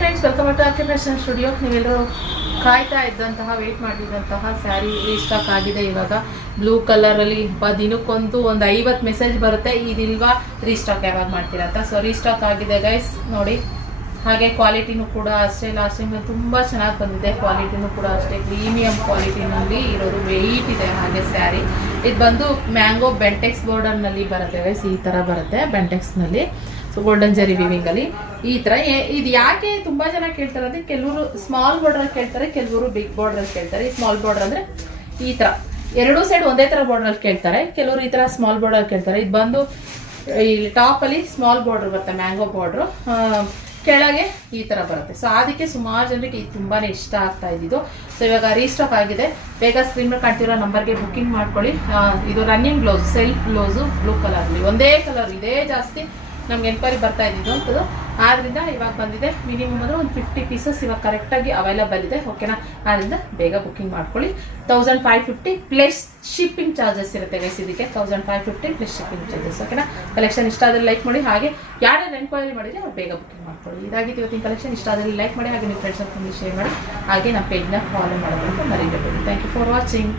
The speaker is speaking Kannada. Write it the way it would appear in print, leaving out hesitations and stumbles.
Friends, welcome to RK fashion studio. ನೀವೆಲ್ಲರೂ ಕಾಯ್ತಾ ಇದ್ದಂತಹ ವೇಟ್ ಮಾಡಿದಂತಹ ಸ್ಯಾರಿ ರೀಸ್ಟಾಕ್ ಆಗಿದೆ. ಇವಾಗ ಬ್ಲೂ ಕಲರಲ್ಲಿ ದಿನಕ್ಕೊಂದು ಒಂದು 50 ಮೆಸೇಜ್ ಬರುತ್ತೆ, ಇದಿಲ್ವಾ ರೀಸ್ಟಾಕ್ ಯಾವಾಗ ಮಾಡ್ತೀರಾ ಅಂತ. ಸೊ ರೀಸ್ಟಾಕ್ ಆಗಿದೆ ಗೈಸ್, ನೋಡಿ. ಹಾಗೆ ಕ್ವಾಲಿಟಿನೂ ಕೂಡ ಅಷ್ಟೇ, ಲಾಸ್ಟ್ ಟೈಮ್ ತುಂಬ ಚೆನ್ನಾಗಿ ಬಂದಿದೆ. ಕ್ವಾಲಿಟಿನೂ ಕೂಡ ಅಷ್ಟೇ ಪ್ರೀಮಿಯಂ ಕ್ವಾಲಿಟಿನಲ್ಲಿ ಇರೋದು, ವೆಯ್ಟ್ ಇದೆ. ಹಾಗೆ ಸ್ಯಾರಿ ಇದು ಬಂದು ಮ್ಯಾಂಗೋ ಬೆಂಟೆಕ್ಸ್ ಬಾರ್ಡರ್ನಲ್ಲಿ ಬರುತ್ತೆ ಗೈಸ್, ಈ ಥರ ಬರುತ್ತೆ ಬೆಂಟೆಕ್ಸ್ನಲ್ಲಿ. ಸೊ ಗೋಲ್ಡನ್ ಜರಿ ವಿವಿಂಗಲ್ಲಿ ಈ ಥರ. ಇದು ಯಾಕೆ ತುಂಬ ಜನ ಕೇಳ್ತಾರೆ ಅಂದರೆ, ಕೆಲವರು ಸ್ಮಾಲ್ ಬಾರ್ಡ್ರಲ್ಲಿ ಕೇಳ್ತಾರೆ, ಕೆಲವರು ಬಿಗ್ ಬಾರ್ಡ್ರಲ್ಲಿ ಕೇಳ್ತಾರೆ. ಈ ಸ್ಮಾಲ್ ಬಾರ್ಡರ್ ಅಂದರೆ ಈ ಥರ ಎರಡೂ ಸೈಡ್ ಒಂದೇ ಥರ ಬಾರ್ಡ್ರಲ್ಲಿ ಕೇಳ್ತಾರೆ, ಕೆಲವರು ಈ ಥರ ಸ್ಮಾಲ್ ಬಾರ್ಡರ್ ಕೇಳ್ತಾರೆ. ಇದು ಬಂದು ಇಲ್ಲಿ ಟಾಪಲ್ಲಿ ಸ್ಮಾಲ್ ಬಾರ್ಡ್ರ್ ಬರುತ್ತೆ, ಮ್ಯಾಂಗೋ ಬಾರ್ಡ್ರು, ಕೆಳಗೆ ಈ ಥರ ಬರುತ್ತೆ. ಸೊ ಅದಕ್ಕೆ ಸುಮಾರು ಜನರಿಗೆ ಇದು ತುಂಬಾ ಇಷ್ಟ ಆಗ್ತಾ ಇದ್ದಿದ್ದು. ಸೊ ಇವಾಗ ರೀಸ್ಟಾಕ್ ಆಗಿದೆ. ಬೇಗ ಸ್ಕ್ರೀನ್ ಮೇಲೆ ಕಾಣ್ತಿರೋ ನಂಬರ್ಗೆ ಬುಕ್ಕಿಂಗ್ ಮಾಡ್ಕೊಳ್ಳಿ. ಇದು running blouse, self blouse, blue ಕಲರ್ಲಿ ಒಂದೇ ಕಲರ್, ಇದೇ ಜಾಸ್ತಿ ನಮ್ಗೆ ಎನ್ಕ್ವೈರಿ ಬರ್ತಾ ಇದ್ದಿದ್ದು ಅಂತದ್ದು. ಆದ್ದರಿಂದ ಇವಾಗ ಬಂದಿದೆ. ಮಿನಿಮಮ್ ಅಂದರೆ ಒಂದು 50 ಪೀಸಸ್ ಇವಾಗ ಕರೆಕ್ಟಾಗಿ ಅವೈಲಬಲ್ ಇದೆ, ಓಕೆನಾ. ಆದ್ದರಿಂದ ಬೇಗ ಬುಕ್ಕಿಂಗ್ ಮಾಡ್ಕೊಳ್ಳಿ. 1550 ಪ್ಲಸ್ ಶಿಪ್ಪಿಂಗ್ ಚಾರ್ಜಸ್ ಇರುತ್ತೆ ಗೈಸ್ ಇದಕ್ಕೆ. 1550 ಪ್ಲಸ್ ಶಿಪ್ಪಿಂಗ್ ಚಾರ್ಜಸ್, ಓಕೆನಾ. ಕಲೆಕ್ಷನ್ ಇಷ್ಟ ಆದರೆ ಲೈಕ್ ಮಾಡಿ. ಹಾಗೆ ಯಾರ್ಯಾರು ಎನ್ಕ್ವೈರಿ ಮಾಡಿದ್ರೆ ಅವ್ರು ಬೇಗ ಬುಕ್ಕಿಂಗ್ ಮಾಡ್ಕೊಳ್ಳಿ. ಇದಾಗಿತ್ತು ಇವತ್ತಿನ ಕಲೆಕ್ಷನ್. ಇಷ್ಟ ಆದರೆ ಲೈಕ್ ಮಾಡಿ, ಹಾಗೆ ನಿಮ್ಮ ಫ್ರೆಂಡ್ಸ್ ಜೊತೆ ಶೇರ್ ಮಾಡಿ, ಹಾಗೆ ನಮ್ಮ ಪೇಜ್ನ ಫಾಲೋ ಮಾಡೋದಂತ ಮರಿಬೇಡಿ. Thank you for watching.